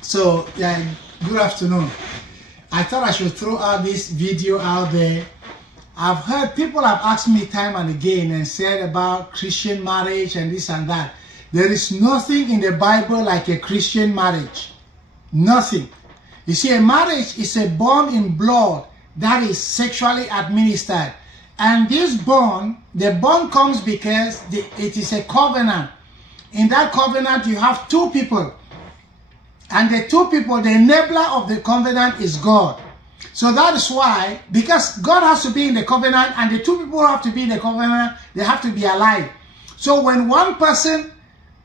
So, yeah, good afternoon. I thought I should throw out this video out there. I've heard people have asked me time and again and said about Christian marriage and this and that. There is nothing in the Bible like a Christian marriage. Nothing. You see, a marriage is a bond in blood that is sexually administered. And this bond, the bond comes because it is a covenant. In that covenant, you have two people. And the two people, the enabler of the covenant is God. So that is why, because God has to be in the covenant and the two people have to be in the covenant, they have to be alive. So when one person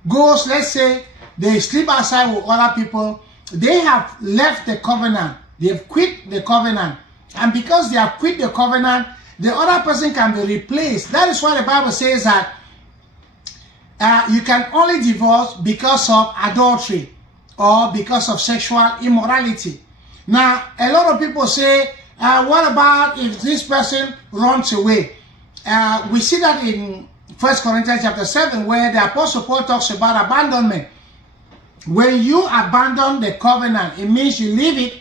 goes, let's say, they sleep outside with other people, they have left the covenant. They have quit the covenant. And because they have quit the covenant, the other person can be replaced. That is why the Bible says that you can only divorce because of adultery or because of sexual immorality. Now, a lot of people say, what about if this person runs away? We see that in 1 Corinthians chapter 7, where the Apostle Paul talks about abandonment. When you abandon the covenant, it means you leave it,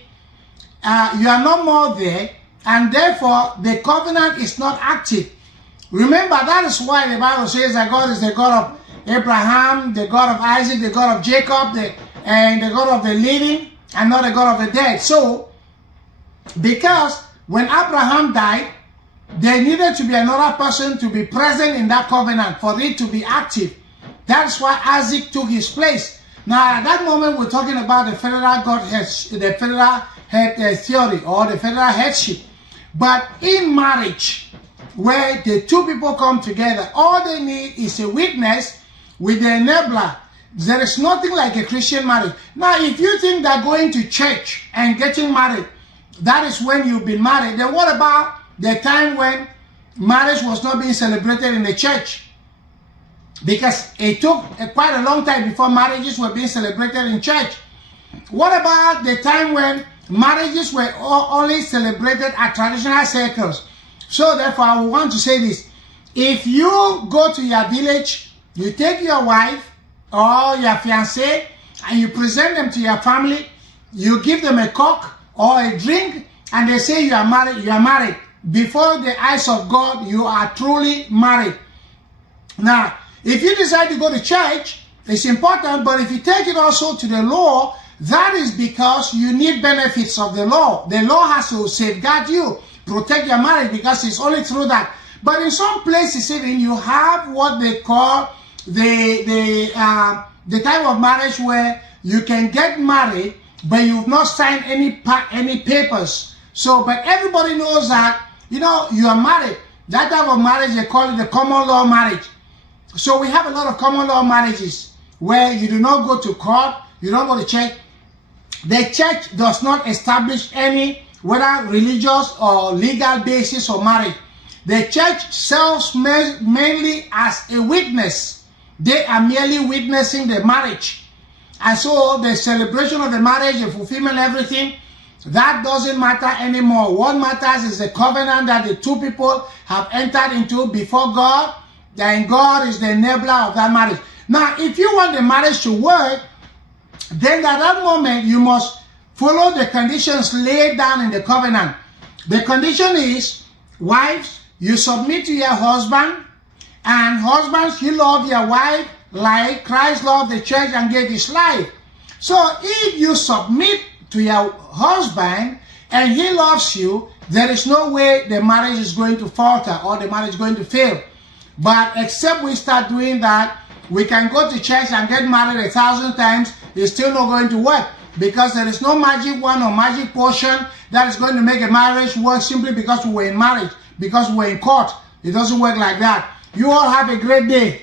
you are no more there, and therefore the covenant is not active. Remember, that is why the Bible says that God is the God of Abraham, the God of Isaac, the God of Jacob, and the God of the living, and not the God of the dead. So, because when Abraham died, there needed to be another person to be present in that covenant for it to be active. That's why Isaac took his place. Now, at that moment, we're talking about the federal Godhead, the federal head theory, or the federal headship. But in marriage, where the two people come together, all they need is a witness with the enabler. There is nothing like a Christian marriage. Now, if you think that going to church and getting married, that is when you've been married, then what about the time when marriage was not being celebrated in the church? Because it took quite a long time before marriages were being celebrated in church. What about the time when marriages were only celebrated at traditional circles? So therefore, I want to say this. If you go to your village, you take your wife or your fiancé and you present them to your family, you give them a cock or a drink, and they say you are married, you are married. Before the eyes of God, you are truly married. Now, if you decide to go to church, it's important, but if you take it also to the law, that is because you need benefits of the law. The law has to safeguard you, protect your marriage, because it's only through that. But in some places even, you have what they call the type of marriage where you can get married, but you've not signed any papers. So, but everybody knows that, you know, you are married. That type of marriage, they call it the common law marriage. So we have a lot of common law marriages where you do not go to court, you don't go to church. The church does not establish any, whether religious or legal basis for marriage. The church serves mainly as a witness. They are merely witnessing the marriage. And so the celebration of the marriage, the fulfillment, everything, that doesn't matter anymore. What matters is the covenant that the two people have entered into before God, and God is the enabler of that marriage. Now, if you want the marriage to work, then at that moment, you must follow the conditions laid down in the covenant. The condition is, wives, you submit to your husband, and husbands, you love your wife like Christ loved the church and gave his life. So if you submit to your husband and he loves you, there is no way the marriage is going to falter or the marriage is going to fail. But except we start doing that, we can go to church and get married 1,000 times, it's still not going to work, because there is no magic one or magic potion that is going to make a marriage work simply because we were in marriage, because we were in court. It doesn't work like that. You all have a great day.